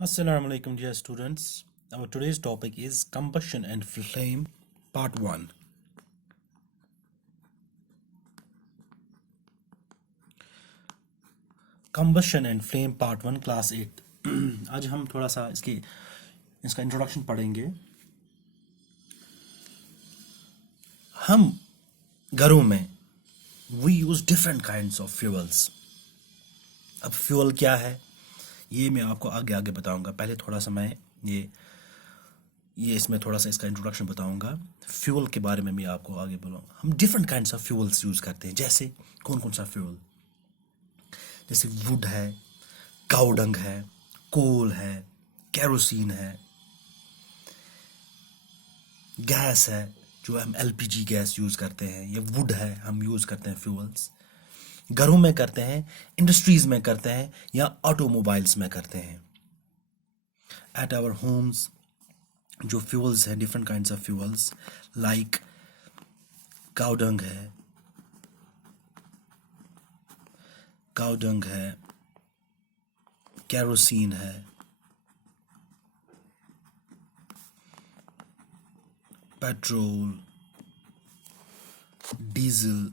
Assalamu alaikum, dear students. Our today's topic is combustion and flame, part 1. Combustion and flame, part 1, class 8. आज हम थोड़ा सा इसका introduction पढ़ेंगे. हम घरों में we use different kinds of fuels. अब फ्यूल क्या है ये मैं आपको आगे आगे बताऊंगा. पहले थोड़ा सा मैं ये इसमें थोड़ा सा इसका इंट्रोडक्शन बताऊंगा. फ्यूल के बारे में मैं आपको आगे बोलूँगा. हम different kinds of fuels use करते हैं. जैसे कौन कौन सा फ्यूल, जैसे वुड है, काउडंग है, कोल है, कैरोसिन है, गैस है जो हम एलपीजी गैस यूज़ करते हैं, ये वुड है हम यूज़ करते हैं फ्यूल्स. घरों में करते हैं, इंडस्ट्रीज में करते हैं, या ऑटोमोबाइल्स में करते हैं. एट आवर होम्स जो फ्यूल्स हैं, different kinds of fuels like cow dung है, कैरोसिन है, petrol, diesel,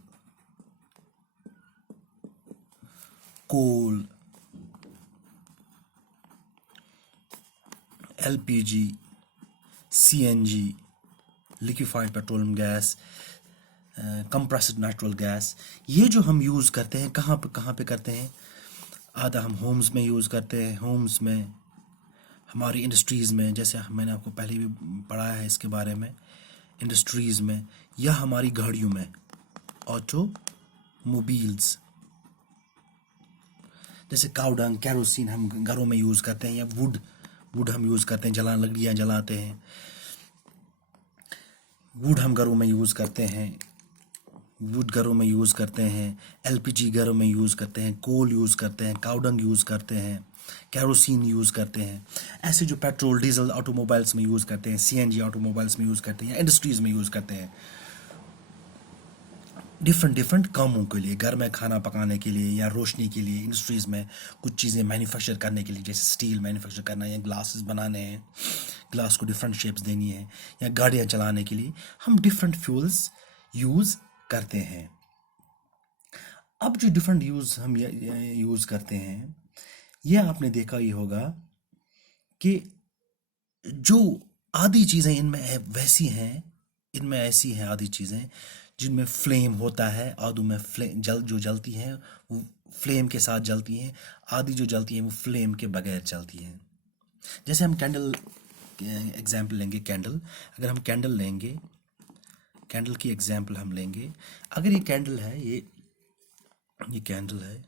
coal, LPG, CNG, liquefied petroleum gas, compressed natural gas. ये जो हम यूज़ करते हैं कहाँ पे करते हैं. आधा हम होम्स में यूज़ करते हैं, होम्स में, हमारी इंडस्ट्रीज़ में, जैसे मैंने आपको पहले भी पढ़ाया है इसके बारे में, इंडस्ट्रीज़ में, या हमारी गाड़ियों में, ऑटोमोबाइल्स. जैसे काउडंग, कैरोसिन हम घरों में यूज़ करते हैं, या वुड हम यूज़ करते हैं, लकड़ियाँ जलाते हैं. वुड हम घरों में यूज़ करते हैं, एलपीजी घरों में यूज़ करते हैं, कोल यूज़ करते हैं, काउडंग यूज़ करते हैं, कैरोसिन यूज़ करते हैं. ऐसे जो पेट्रोल डीजल ऑटोमोबाइल्स में यूज़ करते हैं, सीएनजी ऑटोमोबाइल्स में यूज़ करते हैं, या इंडस्ट्रीज़ में यूज़ करते हैं डिफरेंट कामों के लिए. घर में खाना पकाने के लिए या रोशनी के लिए, इंडस्ट्रीज़ में कुछ चीज़ें मैन्युफैक्चर करने के लिए, जैसे स्टील मैन्युफैक्चर करना है, या ग्लासेस बनाने हैं, ग्लास को डिफरेंट शेप्स देनी है, या गाड़ियाँ चलाने के लिए हम डिफरेंट फ्यूल्स यूज़ करते हैं. अब जो डिफरेंट हम यूज़ करते हैं, यह आपने देखा ही होगा कि जो आधी चीज़ें इनमें ऐसी हैं आधी चीज़ें जिनमें फ्लेम होता है, आधों में फ्लेम जो जलती हैं वो फ्लेम के साथ जलती हैं, आधी जो जलती हैं वो फ्लेम के बगैर जलती हैं. जैसे हम कैंडल एग्जाम्पल लेंगे. अगर हम कैंडल की एग्जाम्पल हम लेंगे. अगर ये कैंडल है, ये कैंडल है,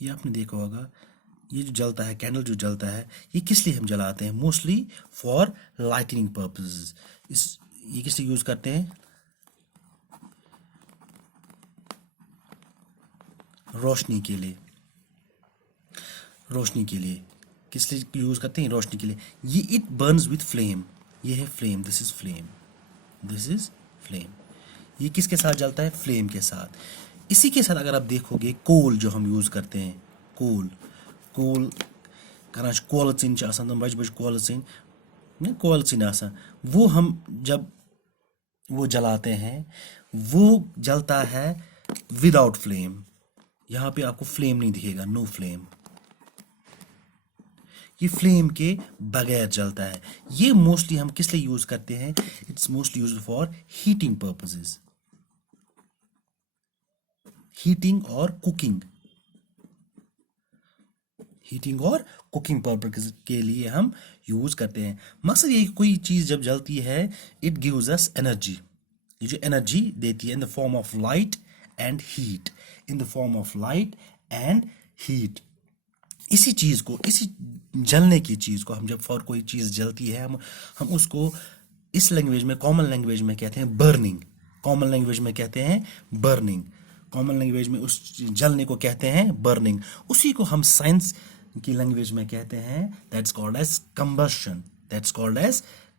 ये आपने देखा होगा. ये जो जलता है, कैंडल जो जलता है, ये किस लिए हम जलाते हैं? Mostly for lightning purposes. ये किस लिए यूज करते हैं? रोशनी के लिए. किस लिए यूज करते हैं? रोशनी के लिए. ये इट बर्न्स विथ फ्लेम. ये है फ्लेम. This is flame. ये किसके साथ जलता है? फ्लेम के साथ. इसी के साथ अगर आप देखोगे, कोल जो हम यूज करते हैं, कोल करान कोल चिन आसान, बज कोल चिन आसान, वो हम जब वो जलाते हैं, वो जलता है विदाउट फ्लेम. यहाँ पे आपको फ्लेम नहीं दिखेगा, नो फ्लेम. ये फ्लेम के बगैर जलता है. ये मोस्टली हम किस लिए यूज करते हैं? It's mostly used for heating purposes, heating और कुकिंग पर्पस के लिए हम यूज करते हैं. मकसद ये, कोई चीज जब जलती है, इट गिव्स अस एनर्जी. ये जो एनर्जी देती है in the form of light and heat. इसी जलने की चीज को हम जब फॉर कोई चीज जलती है, हम उसको इस लैंग्वेज में, कॉमन लैंग्वेज में कहते हैं बर्निंग. कॉमन लैंग्वेज में उस जलने को कहते हैं बर्निंग. उसी को हम साइंस की लैंग्वेज में कहते हैं, दैट्स कॉल्ड एज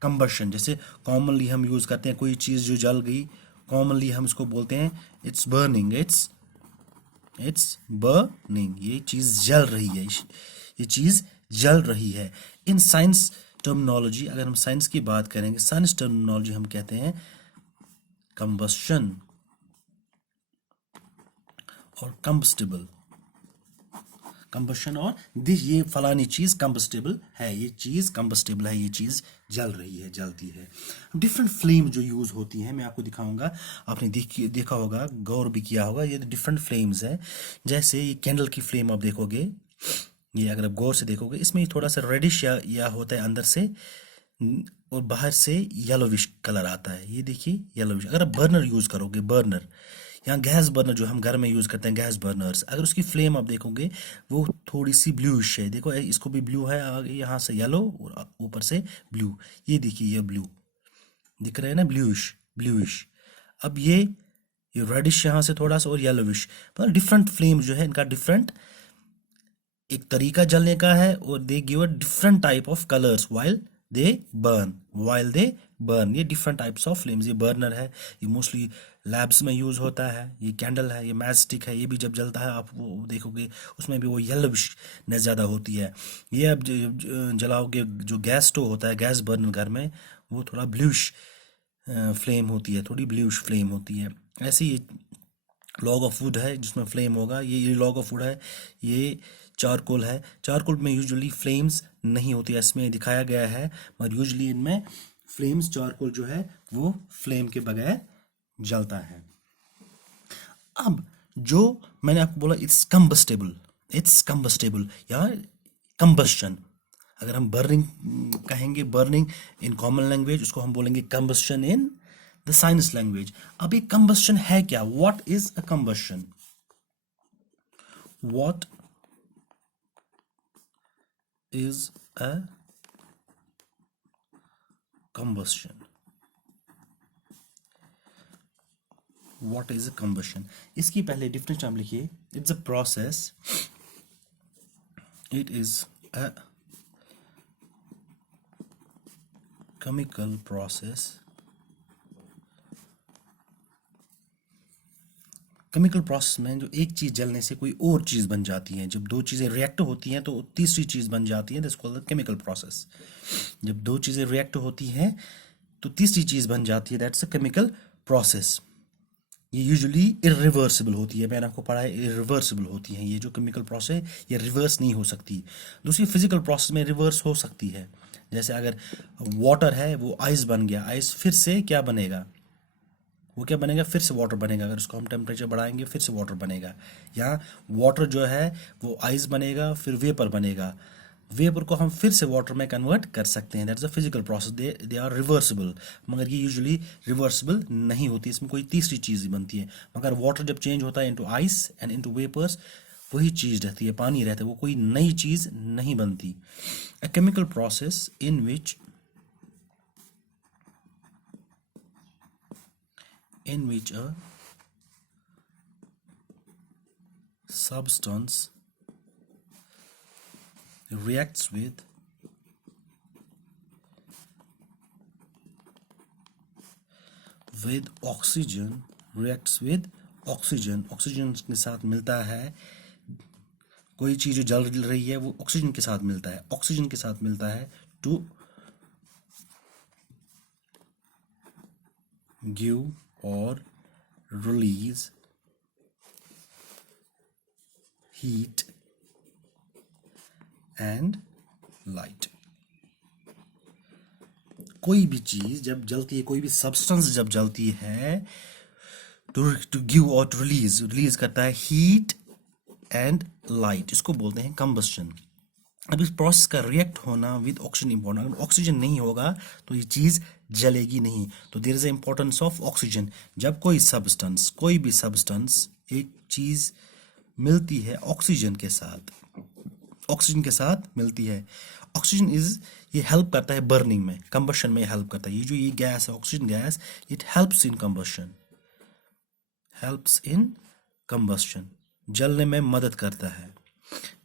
कंबशन. जैसे कॉमनली हम यूज करते हैं कोई चीज जो जल गई, कॉमनली हम इसको बोलते हैं इट्स बर्निंग. इट्स बर्निंग, ये चीज जल रही है, ये चीज जल रही है। इन साइंस टर्मिनोलॉजी, अगर हम साइंस की बात करेंगे, साइंस टर्मिनोलॉजी हम कहते हैं कंबस्शन और कंबस्टिबल। कंबस्शन और दिस, ये फलानी चीज कंबस्टेबल है, ये चीज कंबस्टेबल है, ये चीज जल रही है, जलती है। डिफरेंट फ्लेम जो यूज होती है मैं आपको दिखाऊंगा, आपने देखा होगा, गौर भी किया होगा, ये डिफरेंट फ्लेम्स है। जैसे ये कैंडल की फ्लेम आप देखोगे, ये अगर आप गौर से देखोगे, इसमें थोड़ा सा रेडिश या होता है अंदर से, और बाहर से येलोविश कलर आता है, ये देखिए येलोविश। अगर आप बर्नर यूज करोगे, बर्नर या गैस बर्नर जो हम घर में यूज करते हैं, गैस बर्नर्स, अगर उसकी फ्लेम आप देखोगे वो थोड़ी सी ब्लूइश है, देखो इसको भी ब्लू है, आगे यहाँ से येलो और ऊपर से ब्लू, ये देखिए ये ब्लू दिख रहा है ना, ब्लूइश ब्लूइश। अब ये रेडिश यहाँ से थोड़ा सा और येलोविश, मतलब डिफरेंट फ्लेम जो है इनका डिफरेंट एक तरीका जलने का है, और they give a different type of colours while they burn. ये डिफरेंट टाइप्स ऑफ फ्लेम्स, ये बर्नर है, ये मोस्टली लैब्स में यूज होता है। ये कैंडल है, ये मैच स्टिक है, ये भी जब जलता है आप वो देखोगे उसमें भी वो येलोविशनेस ज़्यादा होती है। ये अब जलाओगे, जो गैस स्टोव होता है, गैस बर्नर घर में, वो थोड़ा ब्लूइश फ्लेम होती है, थोड़ी ब्लूइश फ्लेम होती है। ऐसे ये लॉग ऑफ वुड है जिसमें फ्लेम होगा, ये लॉग ऑफ वुड है, ये चारकोल है। चारकोल में यूजुअली फ्लेम्स नहीं होती है, इसमें दिखाया गया है, मगर यूजुअली इनमें फ्लेम्स, चारकोल जो है वो फ्लेम के बगैर जलता है। अब जो मैंने आपको बोला इट्स कंबस्टेबल या कंबस्शन, अगर हम बर्निंग कहेंगे, बर्निंग इन कॉमन लैंग्वेज, उसको हम बोलेंगे combustion in the science language. अब ये कंबस्शन है क्या? What is a combustion? What is a combustion? What is a combustion? इसकी पहले डिफरेंस आप लिखिए। It's a process, it is a chemical process. Chemical process में जो एक चीज जलने से कोई और चीज बन जाती है, जब दो चीजें रिएक्ट होती हैं तो तीसरी चीज बन जाती है, that's called the chemical process. जब दो चीजें रिएक्ट होती हैं तो तीसरी चीज बन जाती है, दैट्स अ केमिकल प्रोसेस। ये यूजुअली इरिवर्सिबल होती है, मैंने आपको पढ़ा है इरिवर्सिबल होती है ये जो केमिकल प्रोसेस, ये रिवर्स नहीं हो सकती। दूसरी फिजिकल प्रोसेस में रिवर्स हो सकती है, जैसे अगर वाटर है वो आइस बन गया, आइस फिर से क्या बनेगा, वो क्या बनेगा, फिर से वाटर बनेगा, अगर उसको हम टेम्परेचर बढ़ाएंगे फिर से वाटर बनेगा। यहाँ वाटर जो है वो आइस बनेगा, फिर वेपर बनेगा, वेपर को हम फिर से वाटर में कन्वर्ट कर सकते हैं, that's a physical process, they are reversible. मगर ये यूजुअली रिवर्सिबल नहीं होती, इसमें कोई तीसरी चीज़ बनती है। मगर वाटर जब चेंज होता है into ice and into vapours, वही चीज़ रहती है, पानी रहता है, वो कोई नई चीज़ नहीं बनती। A chemical process in which a substance reacts with oxygen, oxygen के साथ मिलता है। कोई चीज जो जल रही है वो ऑक्सीजन के साथ मिलता है, ऑक्सीजन के साथ मिलता है टू गिव और रिलीज हीट एंड लाइट। कोई भी चीज जब जलती है, कोई भी सब्सटेंस जब जलती है, टू गिव और टू रिलीज करता है हीट एंड लाइट, इसको बोलते हैं कंबस्शन। अब इस प्रोसेस का रिएक्ट होना विद ऑक्सीजन इंपॉर्टेंट, अगर ऑक्सीजन नहीं होगा तो ये चीज जलेगी नहीं। तो there is the importance of oxygen. जब कोई भी सब्सटेंस एक चीज मिलती है ऑक्सीजन के साथ मिलती है, ऑक्सीजन ये हेल्प करता है बर्निंग में, कंबशन में हेल्प करता है। ये जो ये गैस है oxygen gas, it helps in combustion, जलने में मदद करता है।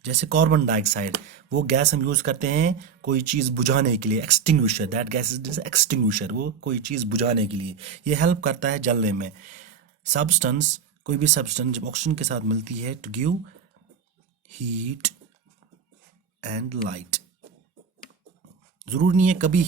जैसे कार्बन डाइऑक्साइड, वो गैस हम यूज करते हैं कोई चीज बुझाने के लिए, extinguisher, that gas is extinguisher, वो कोई चीज बुझाने के लिए ये हेल्प करता है जलने में। सब्सटेंस कोई भी सब्सटेंस जब ऑक्सीजन के साथ मिलती है to give heat and light. जरूरी नहीं है कभी,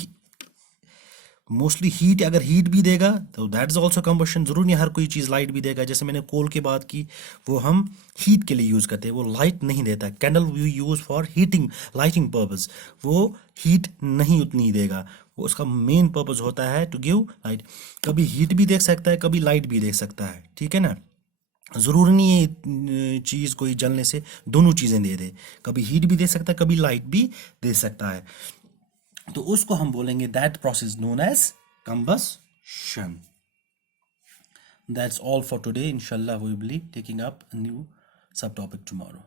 मोस्टली हीट, अगर हीट भी देगा तो दैट इज ऑल्सो कंबशन। जरूरी नहीं हर कोई चीज़ लाइट भी देगा। जैसे मैंने कोल की बात की, वो हम हीट के लिए यूज़ करते हैं, वो लाइट नहीं देता। Candle we use for heating, lighting purpose, वो हीट नहीं उतनी देगा। वो उसका मेन पर्पज होता है टू गिव लाइट। कभी हीट भी दे सकता है, कभी लाइट भी दे सकता है, ठीक है ना। ज़रूरी नहीं है चीज़ कोई जलने से दोनों चीज़ें दे दे, कभी हीट भी दे सकता है, कभी लाइट भी दे सकता है। तो उसको हम बोलेंगे that process known as combustion. That's all for today. Inshallah, we will be taking up a new subtopic tomorrow.